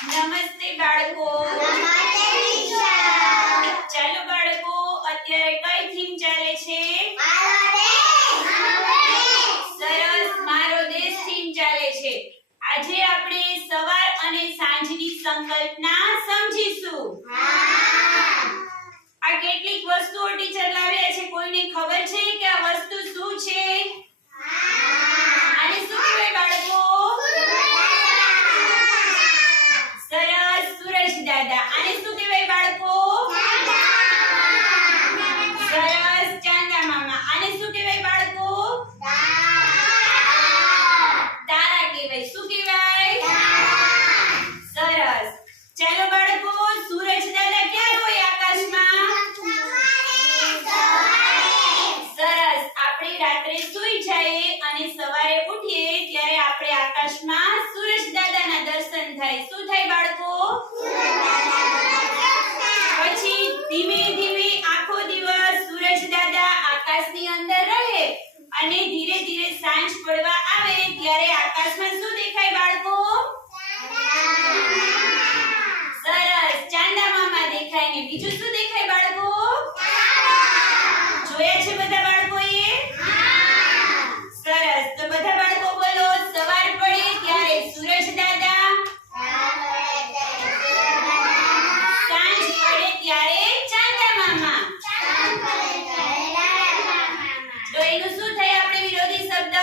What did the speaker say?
નમસ્તે બાળકો. નમસ્તે નિશા ચાલો બાળકો અત્યારે કઈ થીમ ચાલે છે? મારો દેશ સરસ મારો દેશ થીમ ચાલે છે. આજે આપણે સવાર અને સાંજની સંકલ્પના સમજીશું. આ કેટલીક વસ્તુઓ ટીચર લાવ્યા છે કોઈને ખબર છે કે આ વસ્તુ શું છે આને શું કહેવાય બાળકો સરસ સૂરજ દાદા. આને શું કહેવાય બાળકો? સરસ, ચાંદા દાદા ક્યાં રાત્રે સૂઈ જઈએ અને સવારે ઉઠીએ ત્યારે આપણે આકાશમાં સૂરજ દાદાના દર્શન થાય. શું થાય બાળકો? અને ધીરે ધીરે સાંજ પડવા આવે ત્યારે આકાશમાં શું દેખાય બાળકો? સરસ ચાંદા મામા દેખાય ને બીજું શું થાય આપણે વિરોધી શબ્દ